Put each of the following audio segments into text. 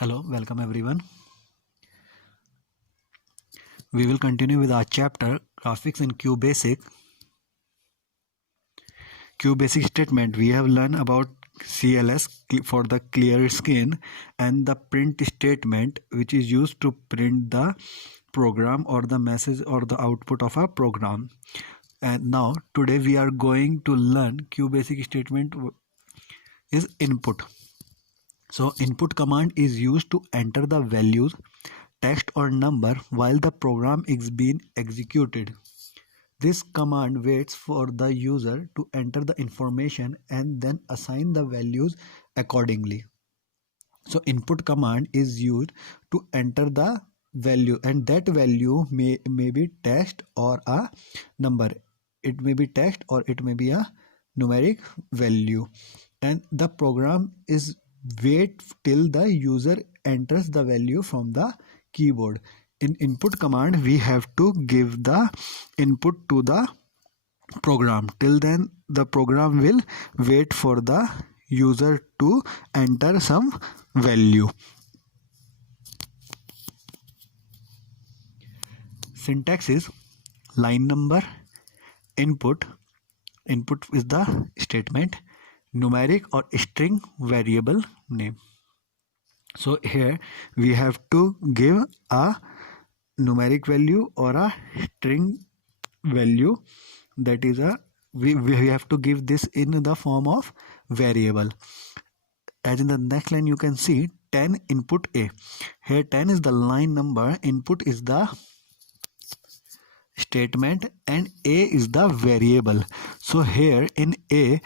Hello, welcome everyone. We will continue with our chapter graphics in QBasic. QBasic statement, we have learned about CLS for the clear skin and the print statement which is used to print the program or the message or the output of a program. And now today we are going to learn QBasic statement is input. So input command is used to enter the values, text or number while the program is being executed. This command waits for the user to enter the information and then assign the values accordingly. So input command is used to enter the value, and that value may be text or a number. It may be text or it may be a numeric value, and the program is wait till the user enters the value from the keyboard. In input command we have to give the input to the program. Till then the program will wait for the user to enter some value. Syntax is line number, input is the statement, numeric or string variable name. So here we have to give a numeric value or a string value, that is a we have to give this in the form of variable. As in the next line you can see 10 input A. Here 10 is the line number, input is the statement and A is the variable. So here in A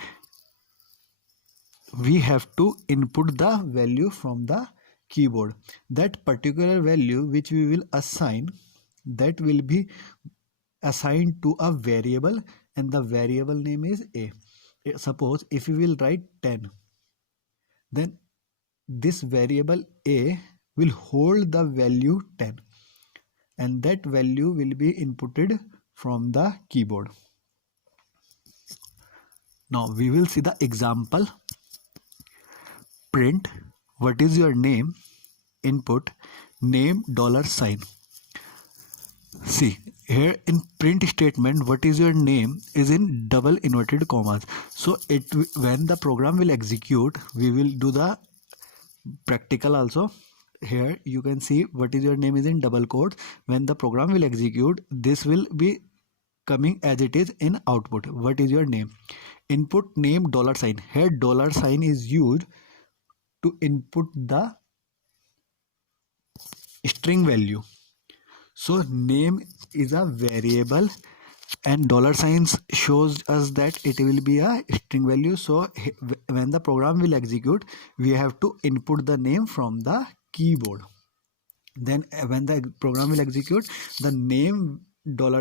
we have to input the value from the keyboard. That particular value which we will assign, that will be assigned to a variable, and the variable name is A. Suppose if we will write 10, then this variable A will hold the value 10 and that value will be inputted from the keyboard. Now we will see the example. Print what is your name, input name $sign. See here in print statement what is your name is in double inverted commas. So when the program will execute, we will do the practical also. Here you can see what is your name is in double quotes. When the program will execute, this will be coming as it is in output. What is your name? Input name $sign. Here $sign is used to input the string value. So name is a variable and $signs shows us that it will be a string value. So when the program will execute, we have to input the name from the keyboard. Then when the program will execute, the name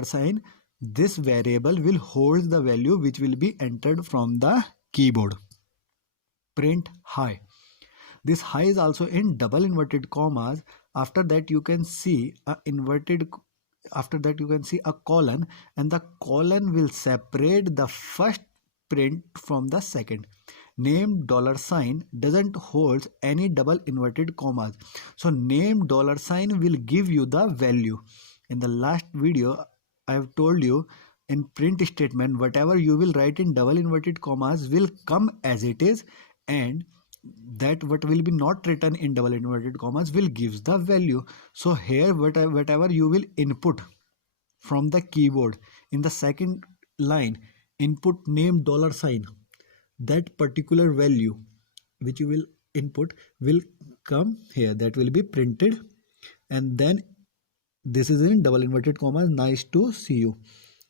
$sign, this variable will hold the value which will be entered from the keyboard. Print hi. This hi is also in double inverted commas. After that you can see a colon, and the colon will separate the first print from the second. Name $sign doesn't hold any double inverted commas. So name $sign will give you the value. In the last video I have told you, in print statement whatever you will write in double inverted commas will come as it is, and that what will be not written in double inverted commas will gives the value. So here whatever you will input from the keyboard in the second line, input name $sign, that particular value which you will input will come here, that will be printed, and then this is in double inverted commas, nice to see you.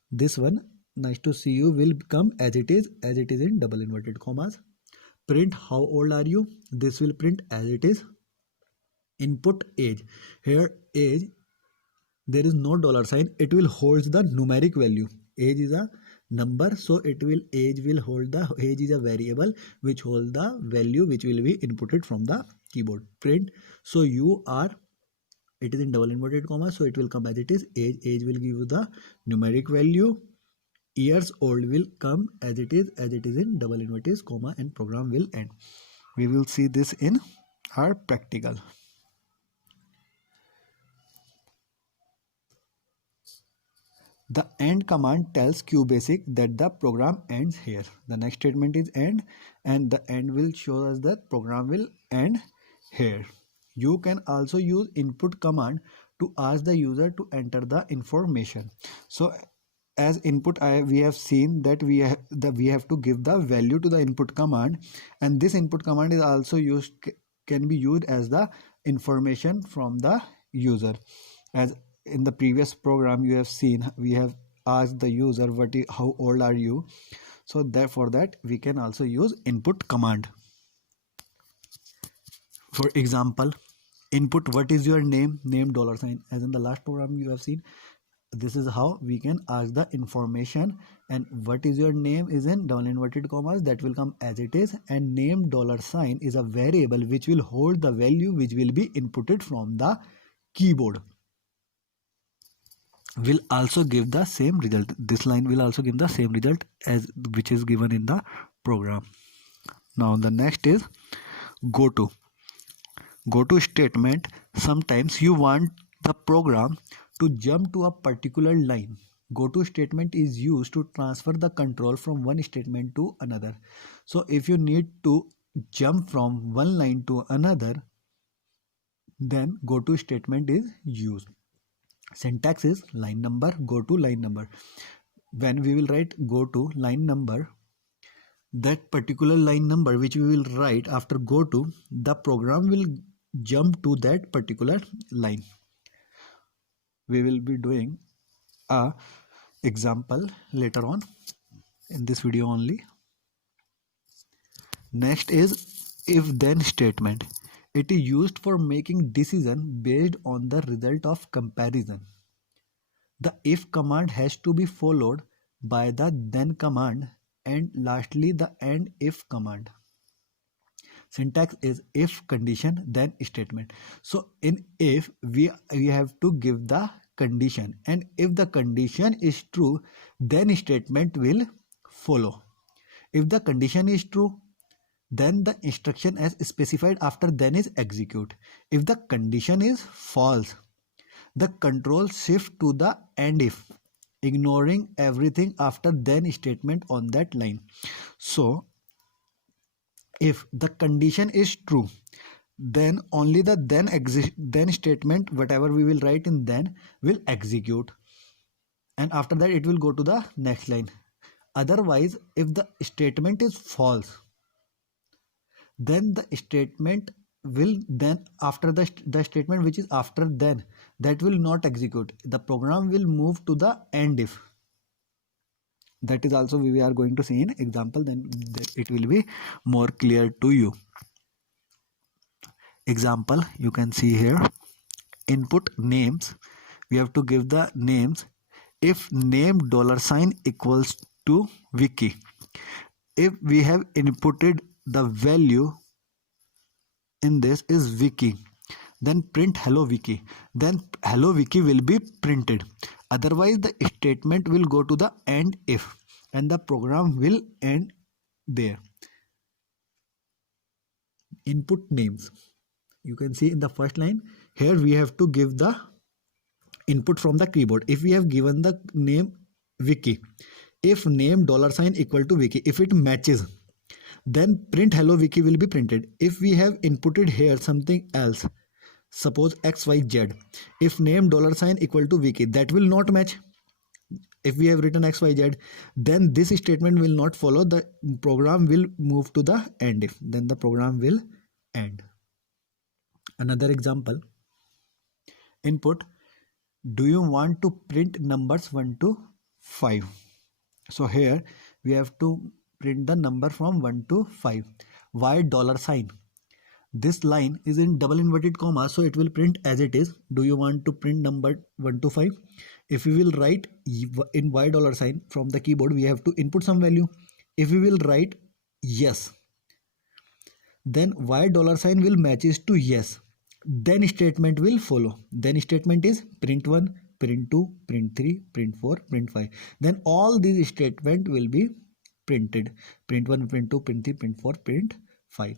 This one, nice to see you, will come as it is in double inverted commas. Print how old are you, this will print as it is. Input age. Here age, there is no $sign, it will hold the numeric value. Age is a number, so age will hold the, age is a variable which hold the value which will be inputted from the keyboard. Print so you are, it is in double inverted commas, so it will come as it is. Age will give you the numeric value. Years old will come as it is in double inverted comma, and program will end. We will see this in our practical. The end command tells QBasic that the program ends here. The next statement is end, and the end will show us that program will end here. You can also use input command to ask the user to enter the information. So as input we have seen that we have to give the value to the input command, and this input command is also used, can be used as the information from the user. As in the previous program you have seen, we have asked the user how old are you, so therefore that we can also use input command. For example, input what is your name, name $, as in the last program you have seen. This is how we can ask the information, and what is your name is in double inverted commas, that will come as it is, and name $, is a variable which will hold the value which will be inputted from the keyboard. Will also give the same result. This line will also give the same result as which is given in the program. Now the next is GOTO. GOTO statement. Sometimes you want the program to jump to a particular line. GOTO statement is used to transfer the control from one statement to another. So if you need to jump from one line to another, then GOTO statement is used. Syntax is line number, go to line number. When we will write go to line number, that particular line number which we will write after go to, the program will jump to that particular line. We will be doing a example later on in this video only. Next is if then statement. It is used for making decision based on the result of comparison. The if command has to be followed by the then command, and lastly the end if command. Syntax is if condition then statement. So in if we have to give the condition, and if the condition is true, then statement will follow. If the condition is true, then the instruction as specified after then is execute. If the condition is false, the control shift to the end if, ignoring everything after then statement on that line. So if the condition is true, then only the then statement, whatever we will write in then, will execute, and after that it will go to the next line. Otherwise, if the statement is false, then the statement will then after the statement which is after then, that will not execute. The program will move to the end if. That is also we are going to see in example, then it will be more clear to you. Example you can see here. Input names. We have to give the names. If name $, equals to wiki. If we have inputted the value in this is wiki, then print hello wiki, then hello wiki will be printed. Otherwise the statement will go to the end if, and the program will end there. Input names, you can see in the first line here we have to give the input from the keyboard. If we have given the name wiki, if name $, equal to wiki, if it matches, then print hello wiki will be printed. If we have inputted here something else, suppose xyz, if name $, equal to wiki, that will not match. If we have written xyz, then this statement will not follow. The program will move to the end if, then the program will end. Another example. Input, do you want to print numbers 1 to 5? So here we have to print the number from 1 to 5. Why $? This line is in double inverted comma, so it will print as it is. Do you want to print number 1 to 5? If we will write in $, from the keyboard, we have to input some value. If we will write yes, then $, will matches to yes. Then statement will follow. Then statement is print 1, print 2, print 3, print 4, print 5. Then all these statement will be printed. Print 1, print 2, print 3, print 4, print 5.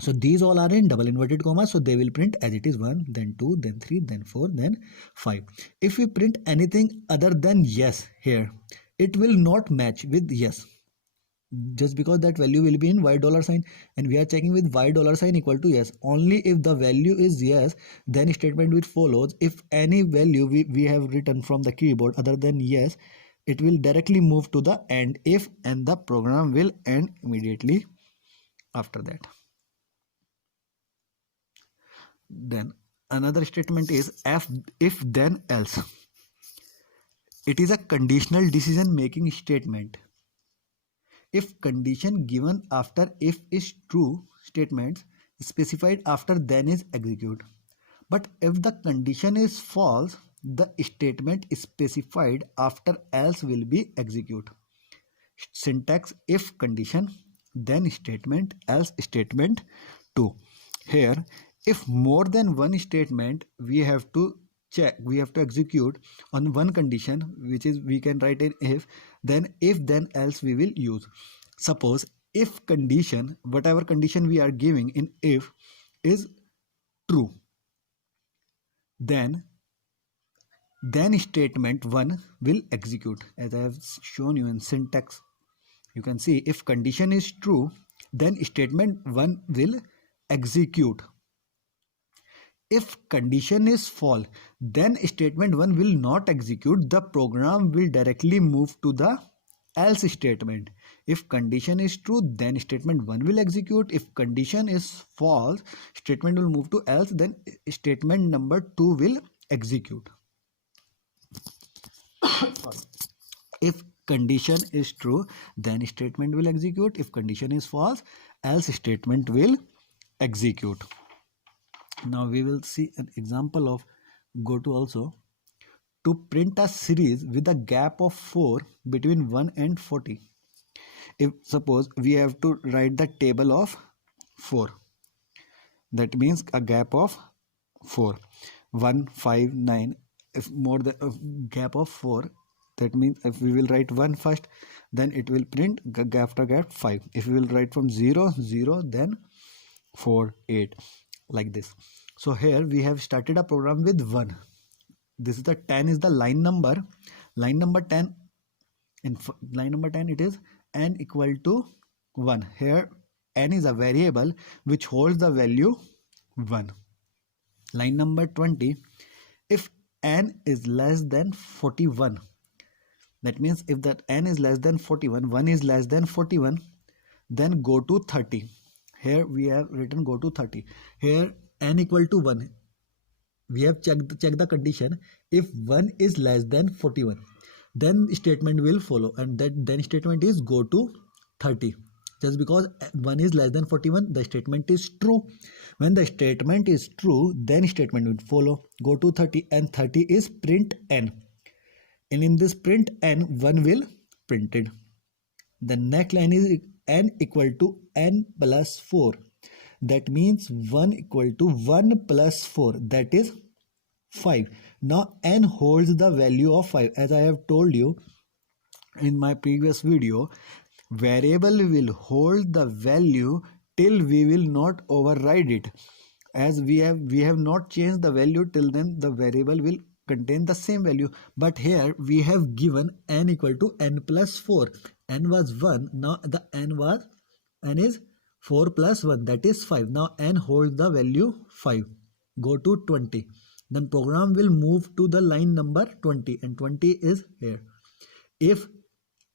So these all are in double inverted commas, so they will print as it is 1, then 2, then 3, then 4, then 5. If we print anything other than yes here, it will not match with yes, just because that value will be in y dollar sign, and we are checking with y dollar sign equal to yes. Only if the value is yes, then statement which follows. If any value we have written from the keyboard other than yes, it will directly move to the end if, and the program will end immediately after that. Then another statement is if then else. It is a conditional decision making statement. If condition given after if is true, statements specified after then is execute. But if the condition is false, the statement specified after else will be execute. Syntax: if condition, then statement, else statement 2. Here, if more than one statement, we have to execute on one condition, which is we can write in if then else we will use. Suppose if condition, whatever condition we are giving in if is true, then statement 1 will execute, as I have shown you in syntax. You can see if condition is true, then statement 1 will execute. If condition is false, then statement 1 will not execute. The program will directly move to the else statement. If condition is true, then statement 1 will execute. If condition is false, statement will move to else, then statement number 2 will execute. If condition is true, then statement will execute. If condition is false, else statement will execute. Now we will see an example of GOTO also. To print a series with a gap of 4 between 1 and 40. If suppose we have to write the table of 4, that means a gap of 4, 1, 5, 9. If more than a gap of 4, that means if we will write 1 first, then it will print gap after gap 5. If we will write from 0, 0, then 4, 8, like this. So here we have started a program with 1. This is the 10 is the line number 10. In line number 10 it is n equal to 1. Here n is a variable which holds the value 1. Line number 20, if n is less than 41, that means if that n is less than 41, 1 is less than 41, then go to 30. Here we have written go to 30. Here n equal to 1. We have checked the condition. If 1 is less than 41, then statement will follow, and that then statement is go to 30. Just because 1 is less than 41, the statement is true. When the statement is true, then statement will follow go to 30, and 30 is print n. And in this print n, 1 will printed. The next line is n equal to n plus 4. That means 1 equal to 1 plus 4, that is 5. Now n holds the value of 5. As I have told you in my previous video, variable will hold the value till we will not override it. As we have not changed the value, till then the variable will contain the same value. But here we have given n equal to n plus 4. N was 1. Now the n is 4 plus 1, that is 5. Now n holds the value 5. Go to 20. Then program will move to the line number 20, and 20 is here. If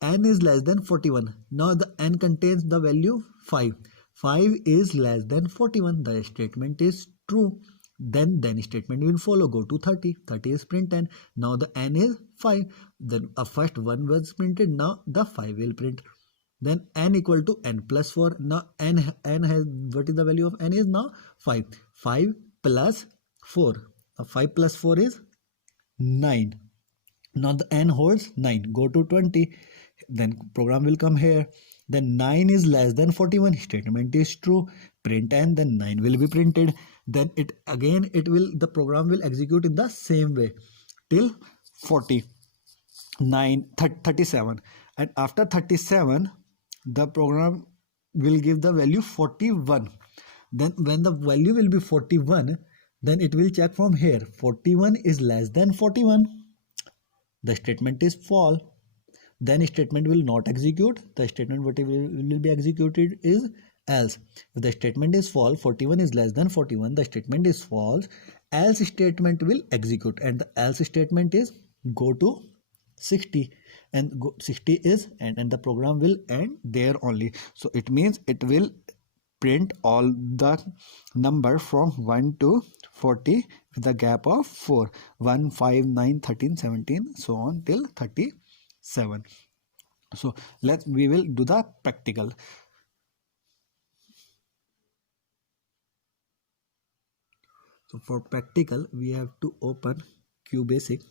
n is less than 41, now the n contains the value 5. 5 is less than 41, the statement is true. Then statement will follow, go to 30. 30 is print n. Now the n is 5. Then first 1 was printed, now the 5 will print. Then n equal to n plus 4. Now n has, what is the value of n is now 5. 5 plus 4. 5 plus 4 is 9. Now the n holds 9. Go to 20. Then program will come here. Then 9 is less than 41. Statement is true. Print n. Then 9 will be printed. Then the program will execute in the same way till 37. And after 37, the program will give the value 41. Then when the value will be 41, then it will check from here. 41 is less than 41. The statement is false. Then statement will not execute. The statement what will be executed is else. If the statement is false, 41 is less than 41, the statement is false, else statement will execute, and the else statement is go to 60, and 60 is and the program will end there only. So it means it will print all the number from 1 to 40 with a gap of 4, 1, 5, 9, 13, 17, so on till 37. So we will do the practical. So for practical, we have to open QBasic.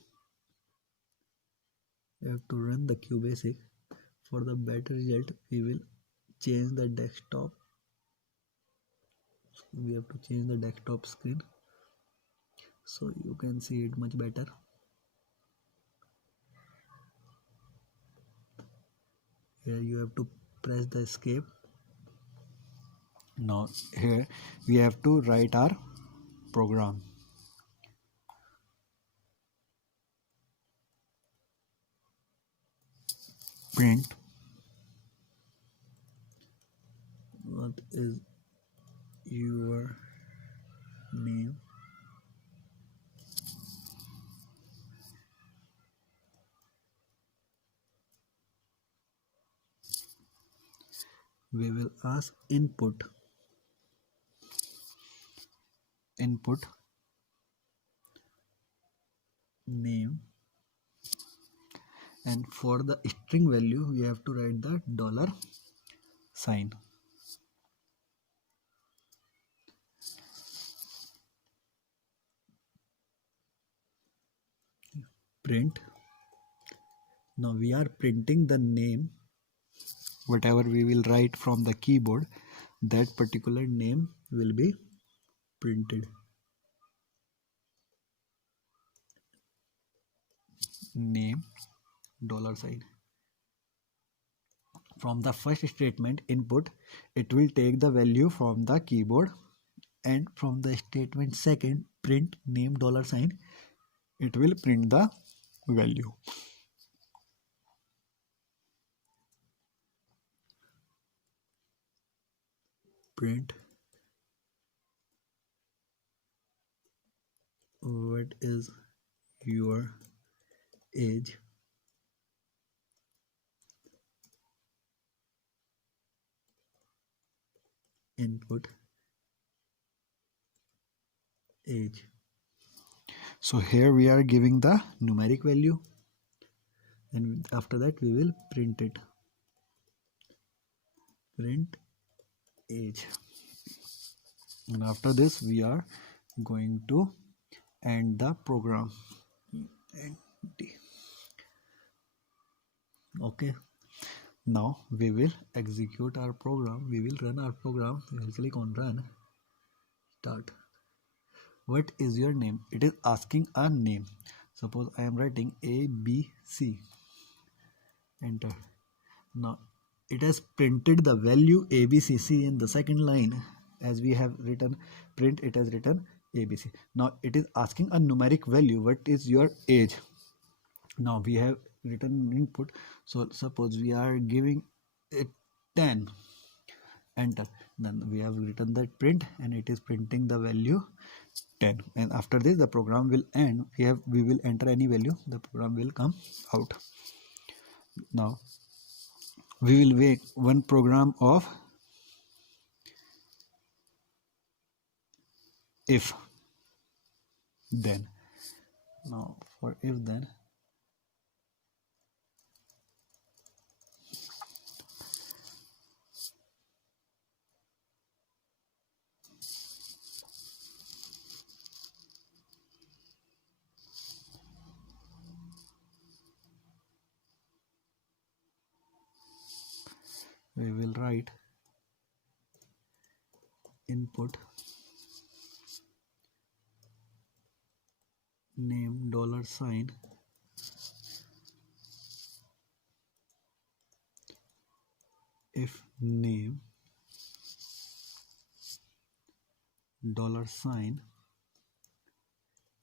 We have to run the QBasic. For the better result, we will change the desktop. We have to change the desktop screen so you can see it much better. Here you have to press the escape. Now here we have to write our program. Print what is your name, we will ask input name, and for the string value we have to write the dollar sign. Print. Now we are printing the name. Whatever we will write from the keyboard, that particular name will be printed. Name dollar sign. From the first statement input, it will take the value from the keyboard, and from the statement second print name dollar sign, it will print the value. Print what is your age, input age. So here we are giving the numeric value, and after that we will print it. Print age, and after this we are going to end the program. Okay, now we will execute our program. We will run our program. We will click on run. Start. What is your name? It is asking a name. Suppose I am writing ABC. Enter. Now it has printed the value ABCC in the second line. As we have written print, it has written ABC. Now it is asking a numeric value. What is your age? Now we have written input. So suppose we are giving it 10. Enter. Then we have written that print, and it is printing the value 10. And after this the program will end. We will enter any value, the program will come out. Now we will make one program of if then. Now for if then, we will write input name dollar sign if name dollar sign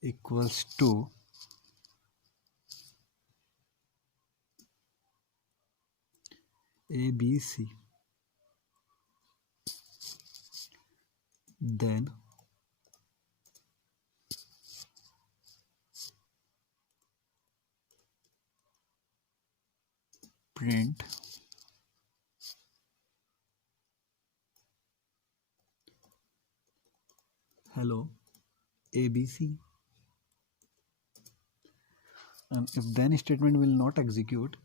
equals to ABC, then print hello ABC. And if then statement will not execute,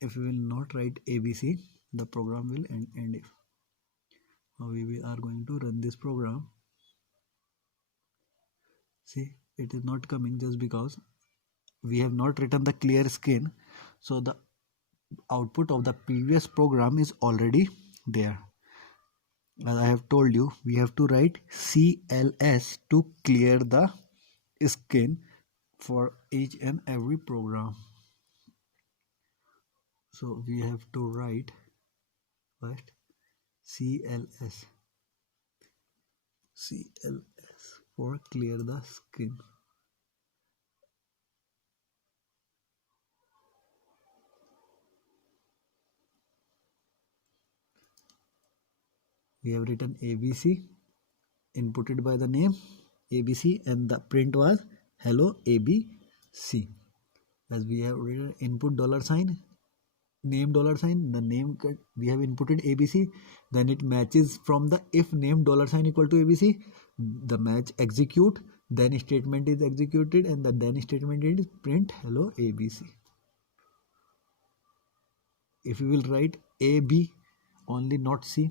if we will not write ABC, the program will end if. Now we are going to run this program. See, it is not coming just because we have not written the clear skin. So the output of the previous program is already there. As I have told you, we have to write CLS to clear the skin for each and every program. So we have to write first CLS for clear the skin. We have written ABC, inputted by the name ABC, and the print was hello ABC. As we have written input dollar sign, name dollar sign, the name we have inputted ABC, then it matches from the if name dollar sign equal to ABC, the match execute, then statement is executed, and the then statement is print hello ABC. If you will write AB only, not C,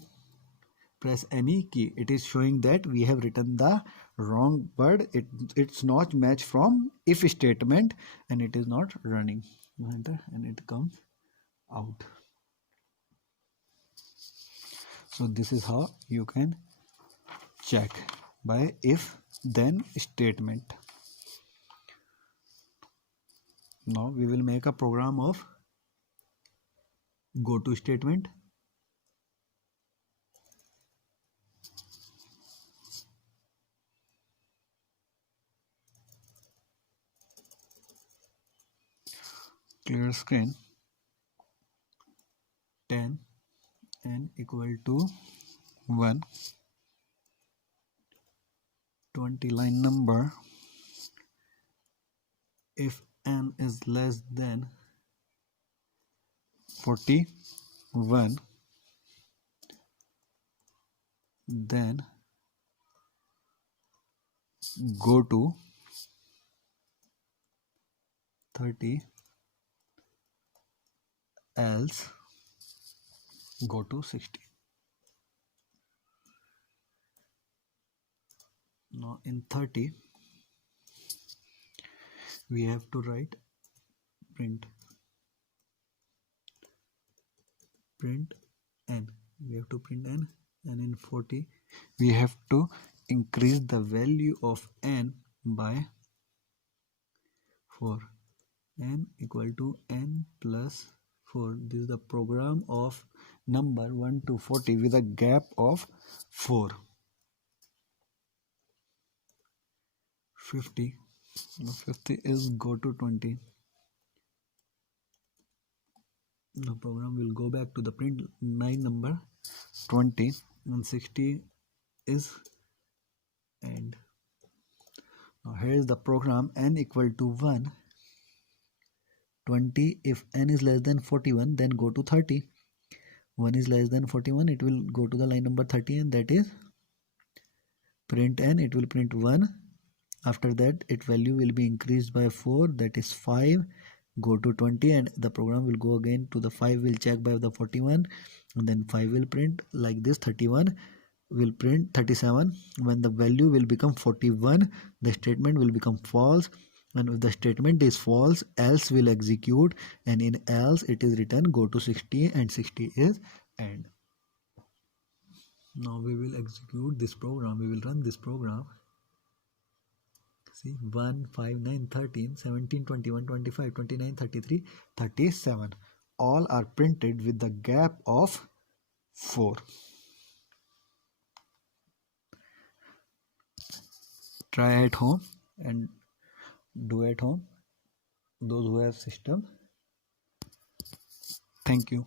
press any key, it is showing that we have written the wrong word. It's not match from if statement and it is not running. Enter and it comes out. So this is how you can check by if then statement. Now we will make a program of GOTO statement. Clear screen 10 n equal to 1, 20 line number. If n is less than 41, then go to 30, else go to 60. Now in 30 we have to write print n, we have to print n, and in 40 we have to increase the value of n by 4, n equal to n plus 4. This is the program of number 1 to 40 with a gap of 4. 50, now 50 is go to 20. The program will go back to the print line number 20, and 60 is end. Now here is the program n equal to 1, 20. If n is less than 41, then go to 30. 1 is less than 41, it will go to the line number 30, and that is print n. It will print 1. After that its value will be increased by 4, that is 5. Go to 20, and the program will go again to the 5, will check by the 41, and then 5 will print like this. 31 will print 37. When the value will become 41, the statement will become false, and if the statement is false, else will execute, and in else it is written go to 60, and 60 is end. Now we will execute this program, we will run this program. See, 1, 5, 9, 13, 17, 21, 25, 29, 33, 37. All are printed with the gap of 4. try at home and do at home, those who have system. Thank you.